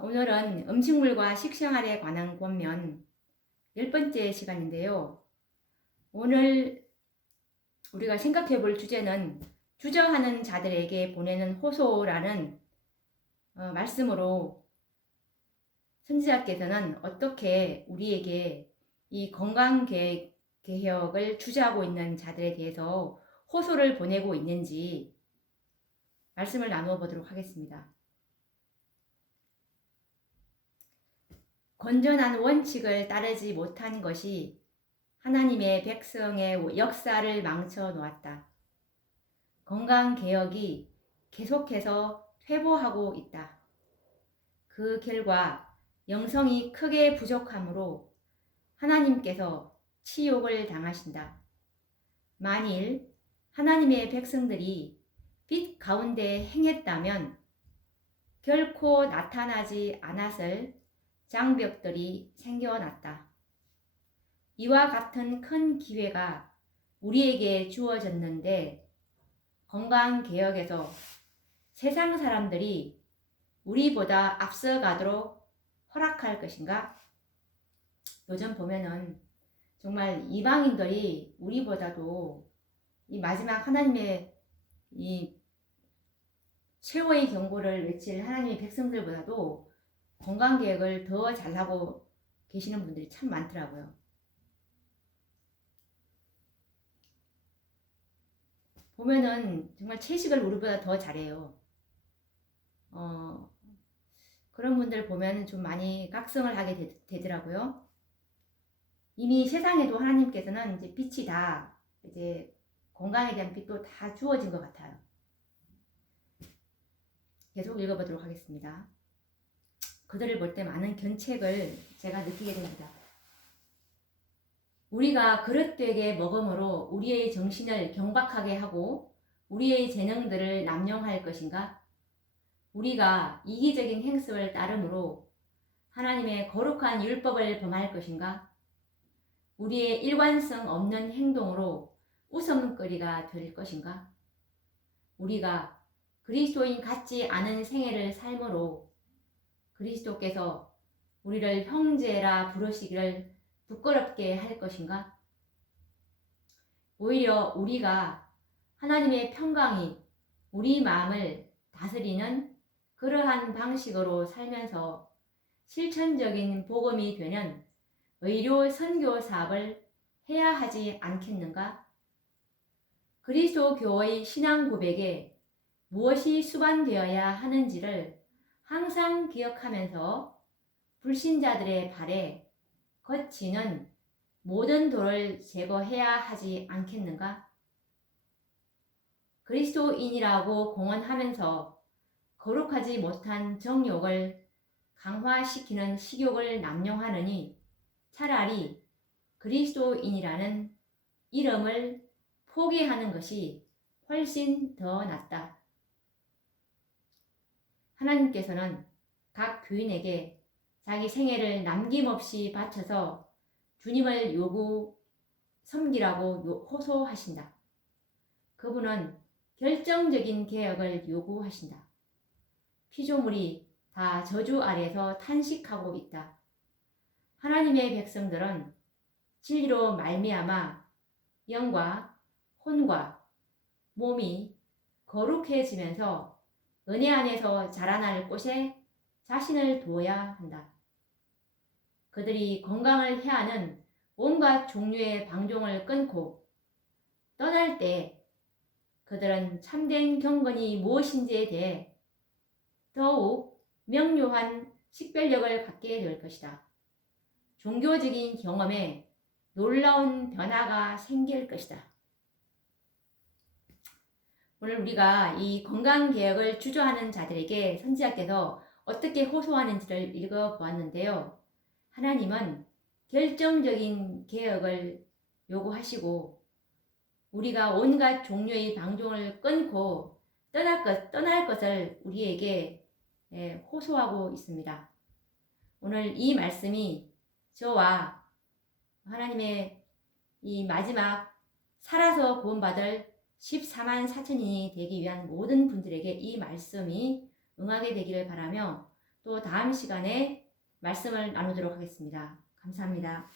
오늘은 음식물과 식생활에 관한 권면 열 번째 시간인데요. 오늘 우리가 생각해 볼 주제는 주저하는 자들에게 보내는 호소라는 어, 말씀으로 선지자께서는 어떻게 우리에게 이 건강 개혁을 주저하고 있는 자들에 대해서 호소를 보내고 있는지 말씀을 나누어 보도록 하겠습니다. 건전한 원칙을 따르지 못한 것이 하나님의 백성의 역사를 망쳐 놓았다. 건강 개혁이 계속해서 퇴보하고 있다. 그 결과 영성이 크게 부족하므로 하나님께서 치욕을 당하신다. 만일 하나님의 백성들이 빛 가운데 행했다면 결코 나타나지 않았을 장벽들이 생겨났다. 이와 같은 큰 기회가 우리에게 주어졌는데 건강 개혁에서 세상 사람들이 우리보다 앞서가도록 허락할 것인가? 요즘 보면은 정말 이방인들이 우리보다도 이 마지막 하나님의 이 최후의 경고를 외칠 하나님의 백성들보다도 건강 계획을 더 잘하고 계시는 분들이 참 많더라고요. 보면은 정말 채식을 우리보다 더 잘해요. 어, 그런 분들 보면 좀 많이 각성을 하게 되, 더라고요 이미 세상에도 하나님께서는 이제 빛이 다 이제 건강에 대한 빛도 다 주어진 것 같아요. 계속 읽어보도록 하겠습니다. 그들을 볼 때 많은 견책을 제가 느끼게 됩니다. 우리가 그릇되게 먹음으로 우리의 정신을 경박하게 하고 우리의 재능들을 남용할 것인가? 우리가 이기적인 행습을 따름으로 하나님의 거룩한 율법을 범할 것인가? 우리의 일관성 없는 행동으로 웃음거리가 될 것인가? 우리가 그리스도인 같지 않은 생애를 삶으로 그리스도께서 우리를 형제라 부르시기를 부끄럽게 할 것인가? 오히려 우리가 하나님의 평강이 우리 마음을 다스리는 그러한 방식으로 살면서 실천적인 복음이 되는 의료 선교 사업을 해야 하지 않겠는가? 그리스도 교의 신앙 고백에 무엇이 수반되어야 하는지를 항상 기억하면서 불신자들의 발에 거치는 모든 돌을 제거해야 하지 않겠는가? 그리스도인이라고 공언하면서 거룩하지 못한 정욕을 강화시키는 식욕을 남용하느니 차라리 그리스도인이라는 이름을 포기하는 것이 훨씬 더 낫다. 하나님께서는 각 교인에게 자기 생애를 남김없이 바쳐서 주님을 요구, 섬기라고 호소하신다. 그분은 결정적인 개혁을 요구하신다. 피조물이 다 저주 아래서 탄식하고 있다. 하나님의 백성들은 진리로 말미암아 영과 혼과 몸이 거룩해지면서 은혜 안에서 자라날 곳에 자신을 두어야 한다. 그들이 건강을 해하는 온갖 종류의 방종을 끊고 떠날 때 그들은 참된 경건이 무엇인지에 대해 더욱 명료한 식별력을 갖게 될 것이다. 종교적인 경험에 놀라운 변화가 생길 것이다. 오늘 우리가 이 건강 개혁을 주저하는 자들에게 선지자께서 어떻게 호소하는지를 읽어보았는데요. 하나님은 결정적인 개혁을 요구하시고 우리가 온갖 종류의 방종을 끊고 떠날, 것, 떠날 것을 우리에게 예, 호소하고 있습니다. 오늘 이 말씀이 저와 하나님의 이 마지막 살아서 구원받을 14만 4천인이 되기 위한 모든 분들에게 이 말씀이 응하게 되기를 바라며 또 다음 시간에 말씀을 나누도록 하겠습니다. 감사합니다.